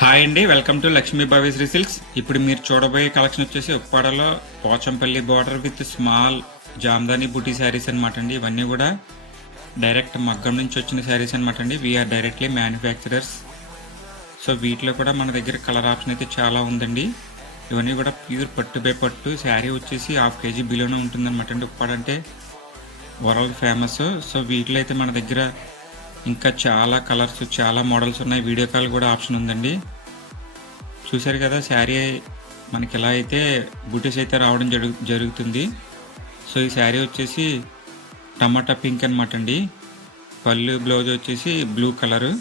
Hi అండి, welcome to Lakshmi Bhaveshri silks. ఇప్పుడు మీరు చూడబోయే కలెక్షన్ వచ్చేసి ఉప్పాడలో Pochampally border with small Jamdani buti saris అనమాట అండి. ఇవన్నీ కూడా డైరెక్ట్ మగ్గం నుంచి వచ్చిన శారీస్ అనమాట అండి. We are directly manufacturers. సో వీటిలో కూడా మన దగ్గర కలర్ ఆప్షన్ అయితే చాలా ఉందండి. ఇవన్నీ కూడా ప్యూర్ పట్టు బై పట్టు. శారీ వచ్చేసి 1/2 kg బిలోనే ఉంటుందన్నమాట అండి. ఉప్పాడంటే వరల్డ్ ఫేమస్. సో వీటిలో అయితే మన దగ్గర ఇంకా చాలా కలర్స్, చాలా మోడల్స్ ఉన్నాయి. వీడియో కాల్ కూడా ఆప్షన్ ఉందండి. చూశారు కదా, శారీ మనకి ఎలా అయితే బూటీస్ అయితే రావడం జరుగుతుంది. సో ఈ శారీ వచ్చేసి టమాటా పింక్ అనమాట అండి. పళ్ళు బ్లౌజ్ వచ్చేసి బ్లూ కలరు.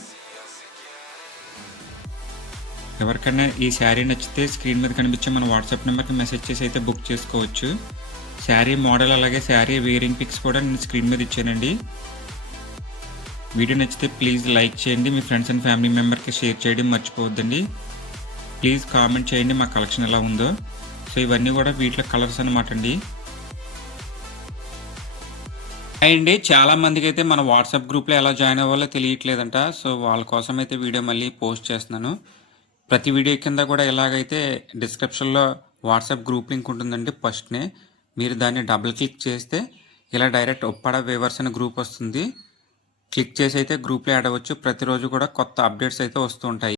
ఎవరికైనా ఈ శారీ నచ్చితే స్క్రీన్ మీద కనిపించే మన వాట్సాప్ నెంబర్కి మెసేజ్ చేసి అయితే బుక్ చేసుకోవచ్చు. శారీ మోడల్ అలాగే శారీ వేరింగ్ పిక్స్ కూడా నేను స్క్రీన్ మీద ఇచ్చానండి. వీడియో నచ్చితే ప్లీజ్ లైక్ చేయండి, మీ ఫ్రెండ్స్ అండ్ ఫ్యామిలీ మెంబర్కి షేర్ చేయడం మర్చిపోవద్దండి. ప్లీజ్ కామెంట్ చేయండి మా కలెక్షన్ ఎలా ఉందో. సో ఇవన్నీ కూడా వీటిలో కలర్స్ అనమాట అండి. అండి చాలా మందికి అయితే మన వాట్సాప్ గ్రూప్లో ఎలా జాయిన్ అవ్వాలో తెలియట్లేదంట. సో వాళ్ళ కోసం అయితే వీడియో మళ్ళీ పోస్ట్ చేస్తున్నాను. ప్రతి వీడియో కింద కూడా ఎలాగైతే డిస్క్రిప్షన్లో వాట్సాప్ గ్రూప్ లింక్ ఉంటుందండి. ఫస్ట్నే మీరు దాన్ని డబుల్ క్లిక్ చేస్తే ఇలా డైరెక్ట్ ఉప్పాడ వేవర్స్ అనే గ్రూప్ వస్తుంది. క్లిక్ చేసి అయితే గ్రూప్లో యాడ్ అవ్వచ్చు. ప్రతిరోజు కూడా కొత్త అప్డేట్స్ అయితే వస్తూ ఉంటాయి.